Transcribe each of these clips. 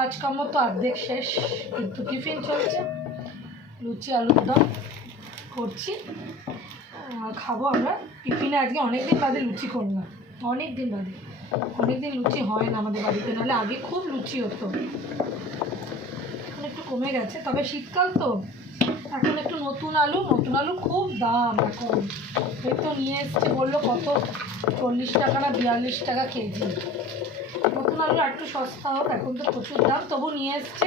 কাজকর্ম তো অর্ধেক শেষ, কিন্তু টিফিন চলছে, লুচি আলুর দম করছি, খাবো আমরা টিফিনে। আজকে অনেক দিন বাদে লুচি করলাম, অনেক দিন বাদে, অনেক দিন লুচি হয় না আমাদের বাড়িতে, নাহলে আগে খুব লুচি হতো, এখন একটু কমে গেছে। তবে শীতকাল তো এখন একটু নতুন আলু খুব দাম এখন। এই তো নিয়ে এসছে, বললো কত 40 টাকা না 42 টাকা কেজি। নতুন আলু একটু সস্তা হোক, এখন তো প্রচুর দাম, তবু নিয়ে এসছে।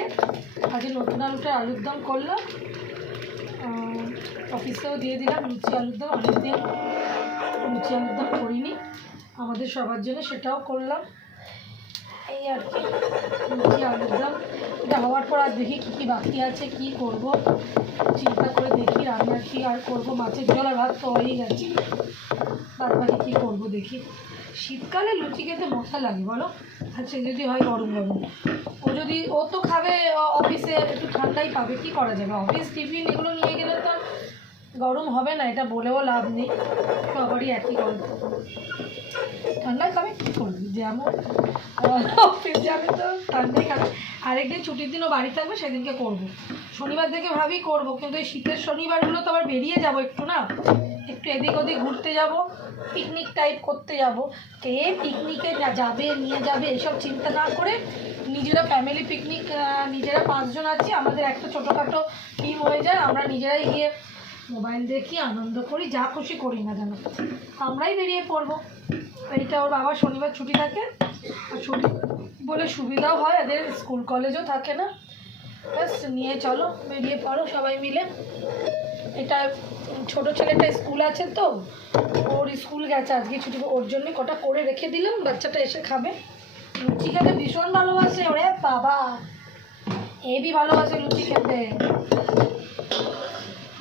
আজকে নতুন আলুটা আলুর দম করলাম, অফিসেও দিয়ে দিলাম লুচি আলুর দম। অনেকদিন লুচি আলুর দম করিনি, আমাদের সবার জন্য সেটাও করলাম। এই আর কি, লুচি আলুর দম এটা হওয়ার পর আর দেখি কী কী বাকি আছে, কী করব চিন্তা করে দেখি। রান্না কি আর করবো, মাছের ঝোল আর ভাত তো হয়েই গেছে, বাদ বাকি কী করবো দেখি। শীতকালে লুচি খেতে মজা লাগে বলো, আচ্ছা যদি হয় গরম গরম। ও তো খাবে অফিসে, একটু ঠান্ডাই পাবে, কী করা যাবে। অফিস টিফিন এগুলো নিয়ে গেলে তো গরম হবে না, এটা বলেও লাভ নেই, সবারই একই গল্প। ঠান্ডায় খাবে, কী করবি, যেমন অফিস যাবে তো ঠান্ডাই খাবে। আরেকদিন ছুটির দিনও বাড়ি থাকবে, সেদিনকে করবো। শনিবার থেকে ভাবি করবো, কিন্তু এই শীতের শনিবারগুলো তো আবার বেরিয়ে যাবো একটু, না একটু এদিক ওদিক ঘুরতে যাব, পিকনিক টাইপ করতে যাব। কে পিকনিকে যাবে, নিয়ে যাবে, এসব চিন্তা না করে নিজেরা ফ্যামিলি পিকনিক, নিজেরা 5 জন আছি, আমাদের একটা ছোটোখাটো টিম হয়ে যায়, আমরা নিজেরাই গিয়ে মোবাইল দেখি, আনন্দ করি, যা খুশি করি না কেন, আমরাই বেরিয়ে পড়বো। এইটা ওর বাবা শনিবার ছুটি থাকে, আর ছুটি বলে সুবিধাও হয়, এদের স্কুল কলেজও থাকে না, ব্যাস নিয়ে চলো বেরিয়ে পড়ো সবাই মিলে। এটা ছোটো ছেলেটা স্কুল আছে তো, ওর স্কুল গেছে আজকে ছুটি, ওর জন্য কটা করে রেখে দিলাম, বাচ্চাটা এসে খাবে। লুচি খেতে ভীষণ ভালোবাসে, ওরে বাবা হেবি ভালোবাসে লুচি খেতে,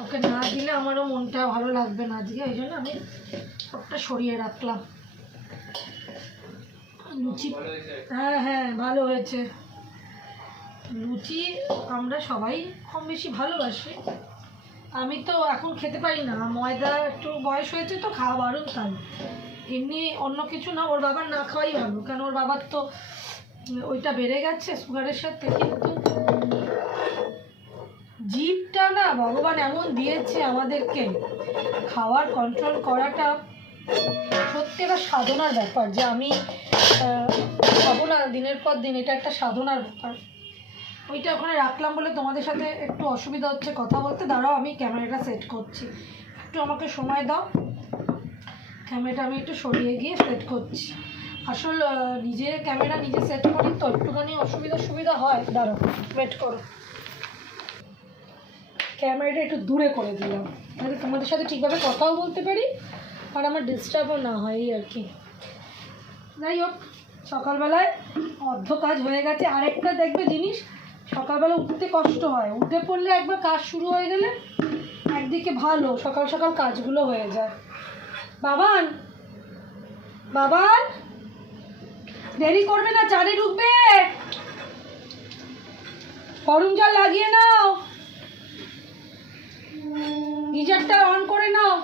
ওকে না দিলে আমারও মনটা ভালো লাগবে না আজকে, ওই জন্য আমি সবটা সরিয়ে রাখলাম। লুচি, হ্যাঁ হ্যাঁ ভালো হয়েছে। লুচি আমরা সবাই কম বেশি ভালোবাসি, আমি তো এখন খেতে পারি না, ময়দা একটু বয়স হয়েছে তো খাওয়া বারণ, তাই এমনি অন্য কিছু না, ওর বাবার না খাওয়াই ভালো, কারণ ওর বাবার তো ওইটা বেড়ে গেছে সুগারের সাথে। কিন্তু জিভটা না ভগবান এমন দিয়েছে আমাদেরকে, খাওয়ার কন্ট্রোল করাটা সত্যি একটা সাধনার ব্যাপার, যে আমি খাবো না দিনের পর দিন, এটা একটা সাধনার ব্যাপার। ওইটা ওখানে রাখলাম বলে তোমাদের সাথে একটু অসুবিধা হচ্ছে কথা বলতে, দাঁড়াও আমি ক্যামেরাটা সেট করছি, একটু আমাকে সময় দাও, ক্যামেরাটা আমি একটু সরিয়ে গিয়ে সেট করছি। আসল নিজে ক্যামেরা নিজে সেট করি তো একটুখানি সুবিধা হয়, দাঁড়াও ওয়েট করো। ক্যামেরাটা একটু দূরে করে দিলাম, তাহলে তোমাদের সাথে ঠিকভাবে কথাও বলতে পারি আর আমার ডিস্টার্বও না হয়, এই আর কি। যাই হোক, সকালবেলায় অর্ধ কাজ হয়ে গেছে। আরেকটা দেখবে জিনিস, সকালবেলা উঠতে কষ্ট হয়, উঠে পড়লে একবার কাজ শুরু হয়ে গেলে একদিকে ভালো, সকাল সকাল কাজগুলো হয়ে যায়। বাবান বাবান দেরি করবে না, চারে ঢুকবে, গরম জল লাগিয়ে নাও, গিজারটা অন করে নাও,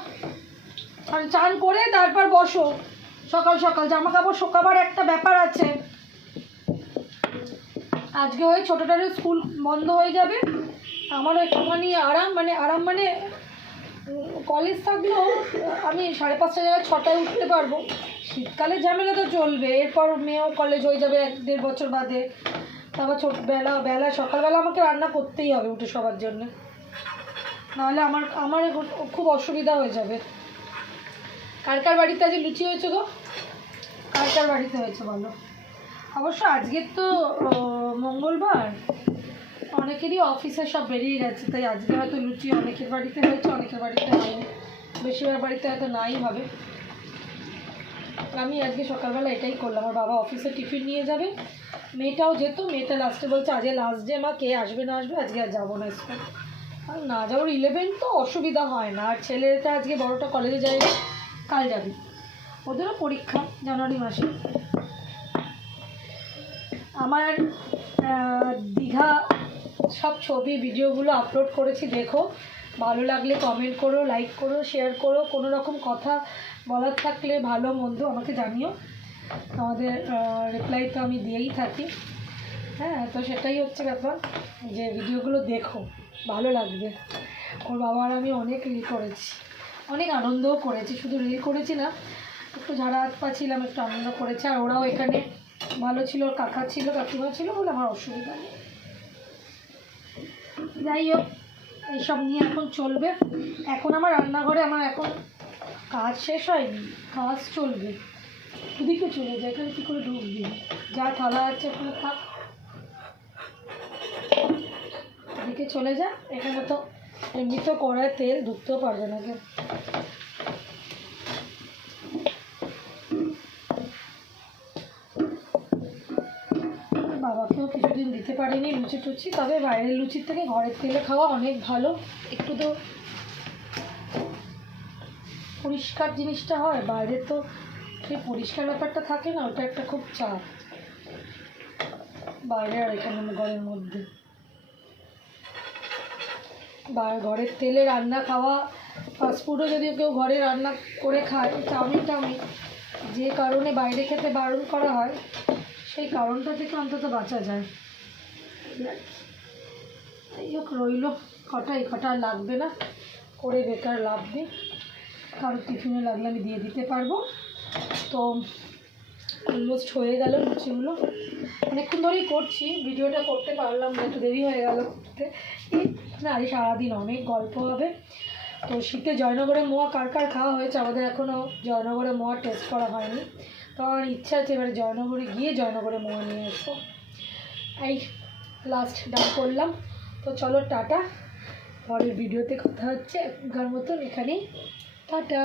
আর চান করে তারপর বসো। সকাল সকাল জামা কাপড় শোকাবার একটা ব্যাপার আছে, আজকে ওই ছোটোটারও স্কুল বন্ধ হয়ে যাবে, আমারও একটুখানি আরাম মানে কলেজ থাকলেও আমি 5:30 জায়গায় 6টায় উঠতে পারবো। শীতকালে ঝামেলা তো চলবে, এরপর মেয়েও কলেজ হয়ে যাবে 1-1.5 বছর বাদে, তারপর বেলা সকালবেলা আমাকে রান্না করতেই হবে উঠে সবার জন্য, নাহলে আমার খুব অসুবিধা হয়ে যাবে। কার বাড়িতে আজ লুচি হয়েছে গো, কার বাড়িতে হয়েছে বলো? অবশ্য আজকের তো মঙ্গলবার, অনেকেরই অফিসে সব বেরিয়ে গেছে, তাই আজকে হয়তো লুচি অনেকের বাড়িতে হয়েছে, অনেকের বাড়িতে হয়নি, বেশিরভাগ বাড়িতে হয়তো নাই হবে। আমি আজকে সকালবেলা এটাই করলাম, আমার বাবা অফিসে টিফিন নিয়ে যাবে, মেয়েটাও যেত, মেয়েটা লাস্টে বলছে আজকে লাস্ট ডে মা, কে আসবে না আসবে, আজকে আর যাবো না স্কুল। আর না যাওয়ার 11 তো অসুবিধা হয় না, আর ছেলেটা আজকে বড়টা কলেজে যায়, কাল যাবি, ওদেরও পরীক্ষা জানুয়ারি মাসে। আমার দীঘা সব ছবি ভিডিওগুলো আপলোড করেছি, দেখো, ভালো লাগলে কমেন্ট করো, লাইক করো, শেয়ার করো, কোনো রকম কথা বলার থাকলে ভালো মন্দ আমাকে জানিও, আমাদের রিপ্লাই তো আমি দিয়েই থাকি। হ্যাঁ, তো সেটাই হচ্ছে ব্যাপার, যে ভিডিওগুলো দেখো, ভালো লাগবে। ওর বাবা আর আমি অনেক রিল করেছি, অনেক আনন্দও করেছি, শুধু রিল করেছি না, একটু ঝাড়া হাত পা ছিলাম, একটু আনন্দ করেছে। আর ওরাও এখানে ভালো ছিল, ওর কাকা ছিল, কাকিমা ছিল বলে আমার অসুবিধা নেই। যাই হোক, এইসব নিয়ে এখন চলবে। এখন আমার রান্নাঘরে আমার এখন কাজ শেষ হয়নি, কাজ চলবে। ওদিকে চলে যায়, এখানে কী করে ঢুকবি? যা থালা আছে ওখানে থাক, ওদিকে চলে যা। এখানে তো এমনি তো কড়ায় তেল ঢুকতেও পারবে না কেউ। বাবাকেও কিছুদিন দিতে পারিনি লুচি টুচি, তবে বাইরের লুচির থেকে ঘরের তেলে খাওয়া অনেক ভালো। একটু তো পরিষ্কার জিনিসটা হয়, বাইরে তো সেই পরিষ্কার ব্যাপারটা থাকে না, ওটা একটা খুব চাপ বাইরে আর এখানে ঘরের মধ্যে। বা ঘরের তেলে রান্না খাওয়া, ফাস্টফুডও যদি কেউ ঘরে রান্না করে খায়, চাউমিন যে কারণে বাইরে খেতে বারণ করা হয়, সেই কারণটা থেকে অন্তত বাঁচা যায়। যাই হোক, রইল কটা লাগবে না, করে বেকার লাভ নেই, কারোর টিফিনে লাগলে আমি দিয়ে দিতে পারবো। তো অলমোস্ট হয়ে গেল লুচিগুলো, অনেকক্ষণ ধরেই করছি, ভিডিওটা করতে পারলাম না, একটু দেরি হয়ে গেল করতে। না, আজ সারাদিন অনেক গল্প হবে। তো শীতে জয়নগরের মোয়া কার কার খাওয়া হয়েছে? আমাদের এখনও জয়নগরের মোয়া টেস্ট করা হয়নি, তো আমার ইচ্ছা আছে এবারে জয়নগরে গিয়ে জয়নগরের মোয়া নিয়ে আসবো। এই লাস্ট ডান করলাম, তো চলো টাটা, পরের ভিডিওতে কথা হচ্ছে। এখনকার মতন এখানেই টাটা।